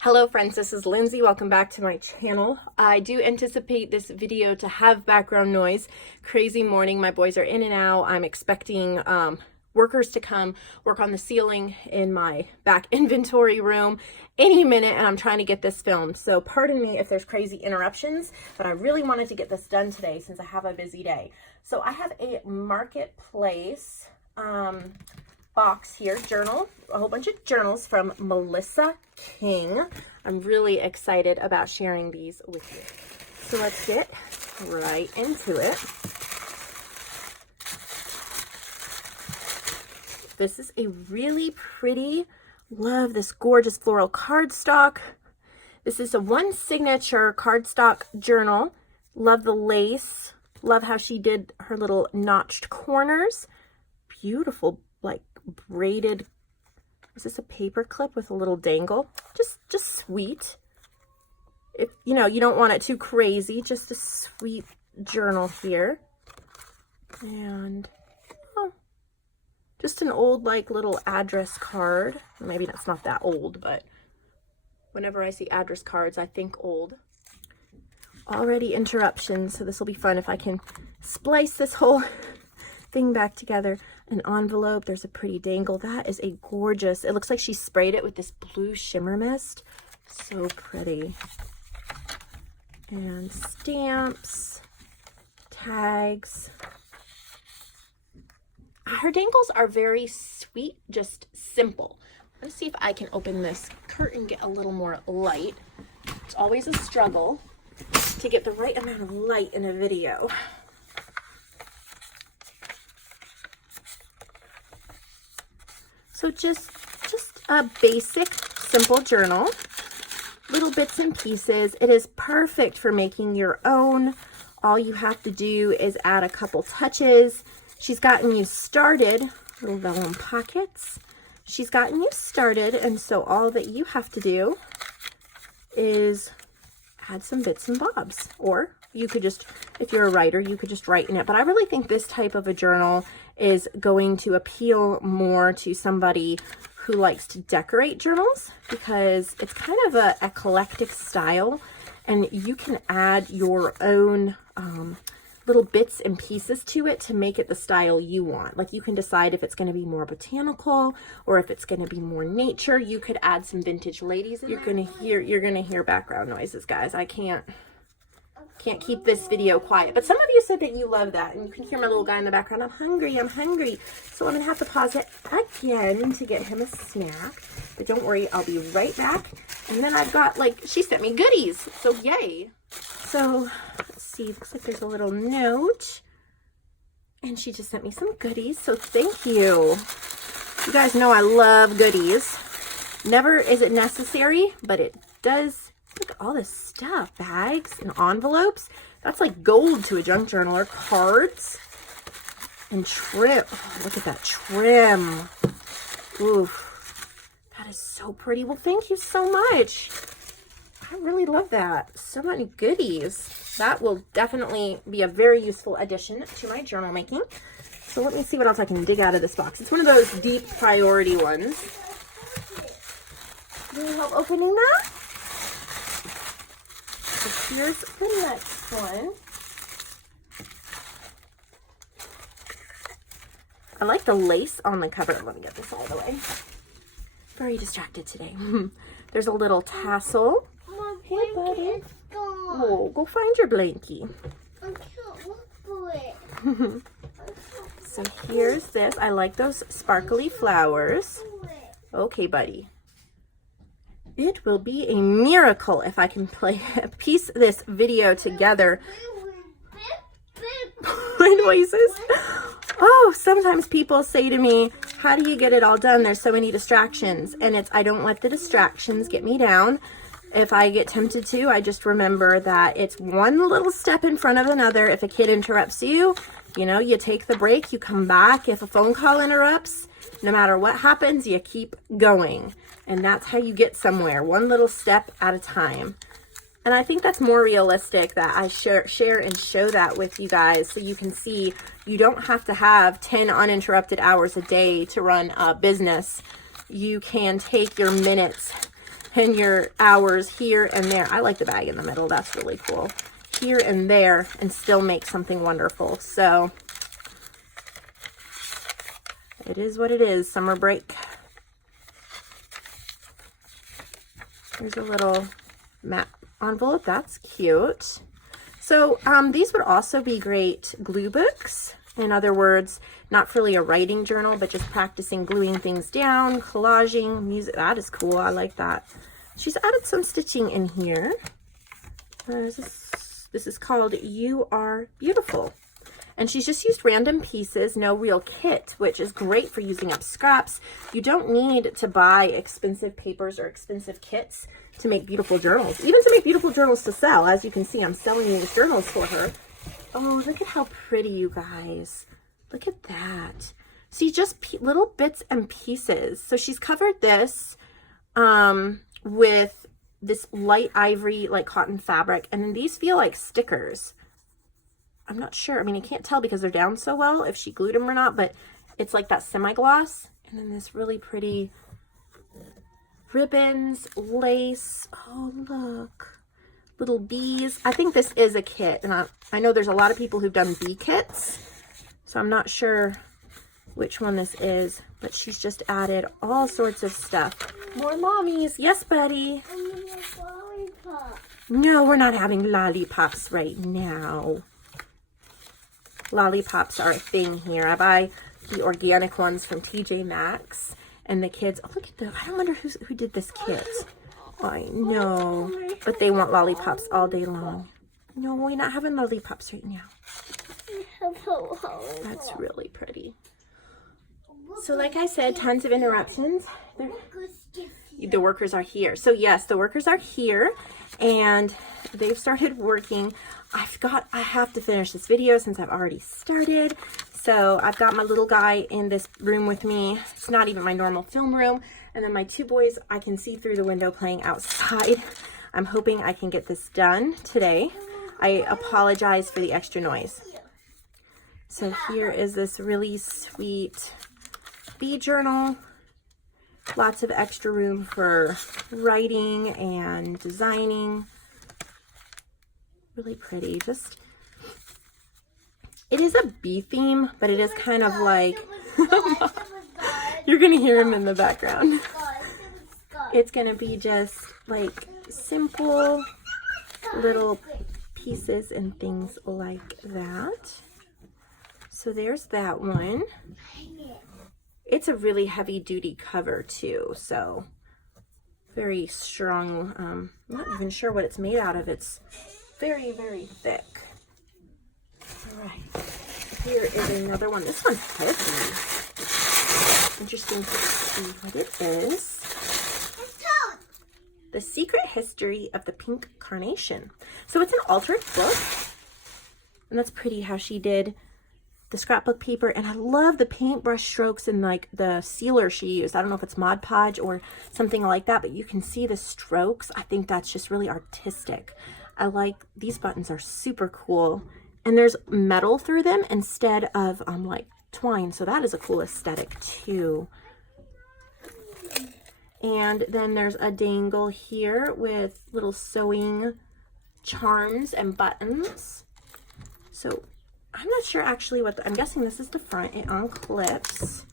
Hello friends, this is Lindsay. Welcome back to my channel. I do anticipate this video to have background noise. Crazy morning, my boys are in and out. I'm expecting workers to come work on the ceiling in my back inventory room any minute, and I'm trying to get this filmed. So pardon me if there's crazy interruptions, but I really wanted to get this done today since I have a busy day. So I have a Marketplace box here, journal, a whole bunch of journals from Melissa King. I'm really excited about sharing these with you. So let's get right into it. This is a really pretty, love this gorgeous floral cardstock. This is a one signature cardstock journal. Love the lace. Love how she did her little notched corners. Beautiful, like braided. Is this a paper clip with a little dangle? Just sweet. If you know, you don't want it too crazy, just a sweet journal here. And just an old like little address card. Maybe that's not that old, but whenever I see address cards, I think old. Already interruptions, so this will be fun if I can splice this whole thing back together. An envelope, there's a pretty dangle. That is a gorgeous, it looks like she sprayed it with this blue shimmer mist. So pretty. And stamps, tags. Her dangles are very sweet, just simple. Let's see if I can open this curtain, get a little more light. It's always a struggle to get the right amount of light in a video. So just a basic, simple journal, little bits and pieces. It is perfect for making your own. All you have to do is add a couple touches. She's gotten you started, little vellum pockets. She's gotten you started, and so all that you have to do is add some bits and bobs. Or you could just, if you're a writer, you could just write in it. But I really think this type of a journal is going to appeal more to somebody who likes to decorate journals, because it's kind of a eclectic style, and you can add your own little bits and pieces to it to make it the style you want. Like you can decide if it's going to be more botanical or if it's going to be more nature. You could add some vintage ladies. You're going to hear background noises, guys. I can't keep this video quiet. But some of you said that you love that, and you can hear my little guy in the background. I'm hungry. So I'm going to have to pause it again to get him a snack. But don't worry, I'll be right back. And then I've got, like, she sent me goodies, so yay. So let's see, looks like there's a little note, and she just sent me some goodies, so thank you. You guys know I love goodies. Never is it necessary, but it does. Look at all this stuff, bags and envelopes. That's like gold to a junk journal. Or cards and trim. Oh, look at that trim. Oof, that is so pretty. Well, thank you so much. I really love that. So many goodies. That will definitely be a very useful addition to my journal making. So let me see what else I can dig out of this box. It's one of those deep priority ones. Do you help opening that? So here's the next one. I like the lace on the cover. Let me get this all the way. Very distracted today. There's a little tassel. Hey, buddy. Oh, go find your blankie. I can't look for it. So here's this. I like those sparkly flowers. Okay, buddy. It will be a miracle if I can piece this video together. My noises. Oh, sometimes people say to me, how do you get it all done? There's so many distractions. And I don't let the distractions get me down. If I get tempted to, I just remember that it's one little step in front of another. If a kid interrupts you, you know, you take the break, you come back. If a phone call interrupts, no matter what happens, you keep going. And that's how you get somewhere, one little step at a time. And I think that's more realistic, that I share and show that with you guys, so you can see you don't have to have 10 uninterrupted hours a day to run a business. You can take your minutes and your hours here and there. I like the bag in the middle. That's really cool. Here and there, and still make something wonderful. So it is what it is. Summer break. There's a little matte envelope. That's cute. So these would also be great glue books. In other words, not really a writing journal, but just practicing gluing things down, collaging, music. That is cool. I like that. She's added some stitching in here. This is called You Are Beautiful. And she's just used random pieces, no real kit, which is great for using up scraps. You don't need to buy expensive papers or expensive kits to make beautiful journals. Even to make beautiful journals to sell. As you can see, I'm selling these journals for her. Oh, look at how pretty, you guys. Look at that. See, just little bits and pieces. So she's covered this with this light ivory, like cotton fabric. And then these feel like stickers. I'm not sure. I mean, you can't tell because they're down so well if she glued them or not, but it's like that semi-gloss. And then this really pretty ribbons, lace. Oh, look. Little bees. I think this is a kit. And I know there's a lot of people who've done bee kits. So I'm not sure which one this is. But she's just added all sorts of stuff. More mommies. Yes, buddy. No, we're not having lollipops right now. Lollipops are a thing here. I buy the organic ones from TJ Maxx, and the kids, oh, look at them. I wonder who did this kit. I know, but they want lollipops all day long. No, we're not having lollipops right now. That's really pretty. So like I said, tons of interruptions. The workers are here. So yes, the workers are here, and they've started working. I have to finish this video since I've already started. So I've got my little guy in this room with me. It's not even my normal film room. And then my two boys, I can see through the window playing outside. I'm hoping I can get this done today. I apologize for the extra noise. So here is this really sweet bee journal. Lots of extra room for writing and designing. Really pretty. Just, it is a bee theme, but it is kind of like, you're gonna hear him in the background. It's gonna be just like simple little pieces and things like that. So there's that one. It's a really heavy duty cover too, so very strong. I'm not even sure what it's made out of. It's very, very thick. All right, here is another one. This one's heavy. Interesting to see what it is. The Secret History of the Pink Carnation. So it's an altered book, and that's pretty how she did the scrapbook paper. And I love the paintbrush strokes and like the sealer she used. I don't know if it's Mod Podge or something like that, but you can see the strokes. I think that's just really artistic. I like, these buttons are super cool, and there's metal through them instead of like twine, so that is a cool aesthetic too. And then there's a dangle here with little sewing charms and buttons. So I'm not sure actually what I'm guessing this is the front. It unclips.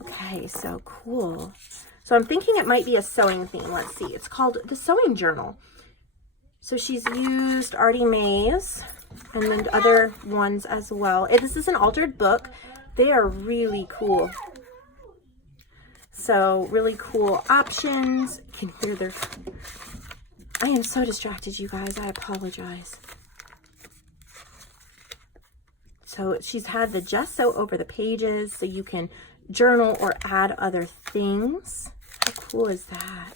Okay, so cool. So I'm thinking it might be a sewing theme. Let's see. It's called the Sewing Journal. So she's used Artie Mae's and then other ones as well. This is an altered book. They are really cool. So really cool options. You can hear their... I am so distracted, you guys. I apologize. So she's had the gesso over the pages so you can journal or add other things. How cool is that?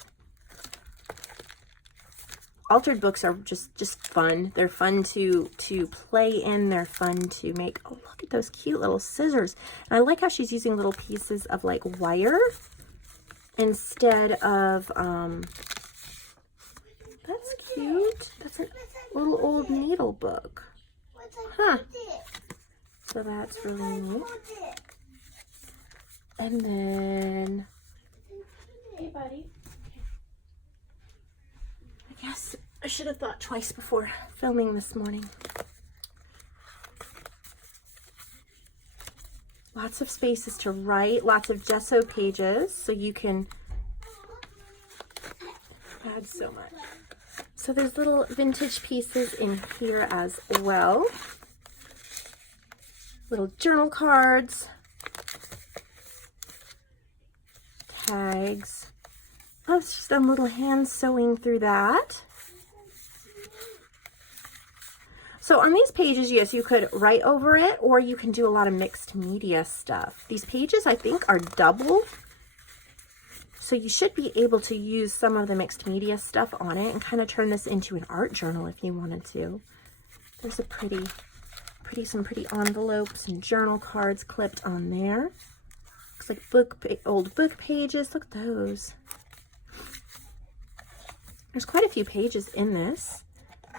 Altered books are just fun. They're fun to play in. They're fun to make. Oh, look at those cute little scissors. And I like how she's using little pieces of like wire instead of, that's cute. That's a little old needle book. Huh. So that's really neat. And then, hey buddy. Yes, I should have thought twice before filming this morning. Lots of spaces to write, lots of gesso pages, so you can add so much. So there's little vintage pieces in here as well. Little journal cards, tags. Oh, it's just a little hand sewing through that. So on these pages, yes, you could write over it, or you can do a lot of mixed media stuff. These pages, I think, are double. So you should be able to use some of the mixed media stuff on it and kind of turn this into an art journal if you wanted to. There's a some pretty envelopes and journal cards clipped on there. Looks like old book pages. Look at those. There's quite a few pages in this.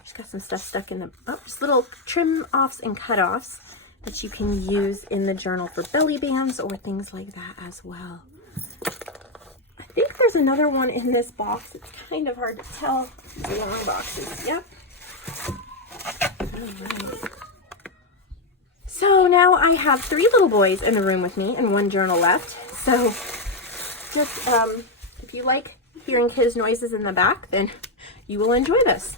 Just got some stuff stuck in the, just little trim offs and cut offs that you can use in the journal for belly bands or things like that as well. I think there's another one in this box. It's kind of hard to tell. These long boxes. Yep. All right. So now I have 3 little boys in the room with me and 1 journal left. So just if you like hearing kids' noises in the back, then you will enjoy this.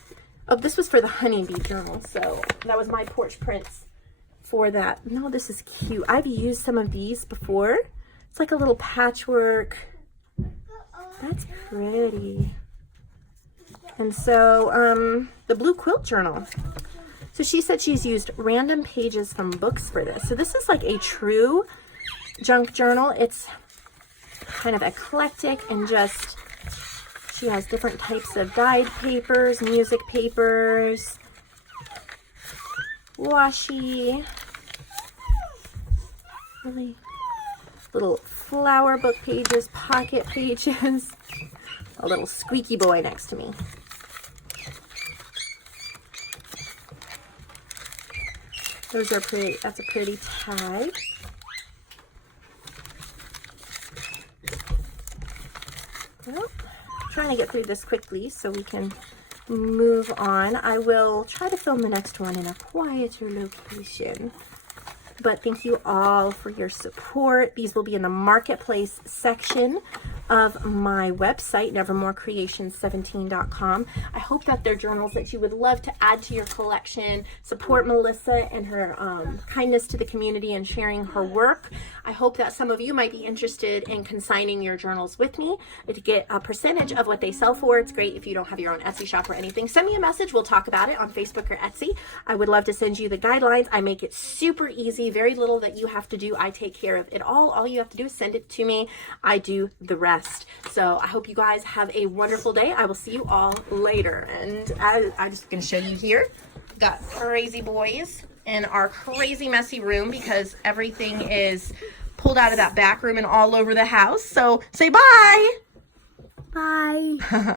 Oh, this was for the honeybee journal, so that was my porch prints for that. No, this is cute. I've used some of these before. It's like a little patchwork. That's pretty. And so the blue quilt journal. So she said she's used random pages from books for this. So this is like a true junk journal. It's kind of eclectic and just, she has different types of dyed papers, music papers, washi, really little flower book pages, pocket pages, a little squeaky boy next to me. Those are pretty, that's a pretty tag. Well, trying to get through this quickly so we can move on. I will try to film the next one in a quieter location. But thank you all for your support. These will be in the marketplace section of my website, nevermorecreations17.com. I hope that they're journals that you would love to add to your collection. Support Melissa and her kindness to the community and sharing her work. I hope that some of you might be interested in consigning your journals with me to get a percentage of what they sell for. It's great if you don't have your own Etsy shop or anything. Send me a message. We'll talk about it on Facebook or Etsy. I would love to send you the guidelines. I make it super easy. Very little that you have to do. I take care of it all. All you have to do is send it to me. I do the rest. So I hope you guys have a wonderful day. I will see you all later. And I'm just going to show you here. Got crazy boys in our crazy messy room because everything is pulled out of that back room and all over the house. So say bye. Bye.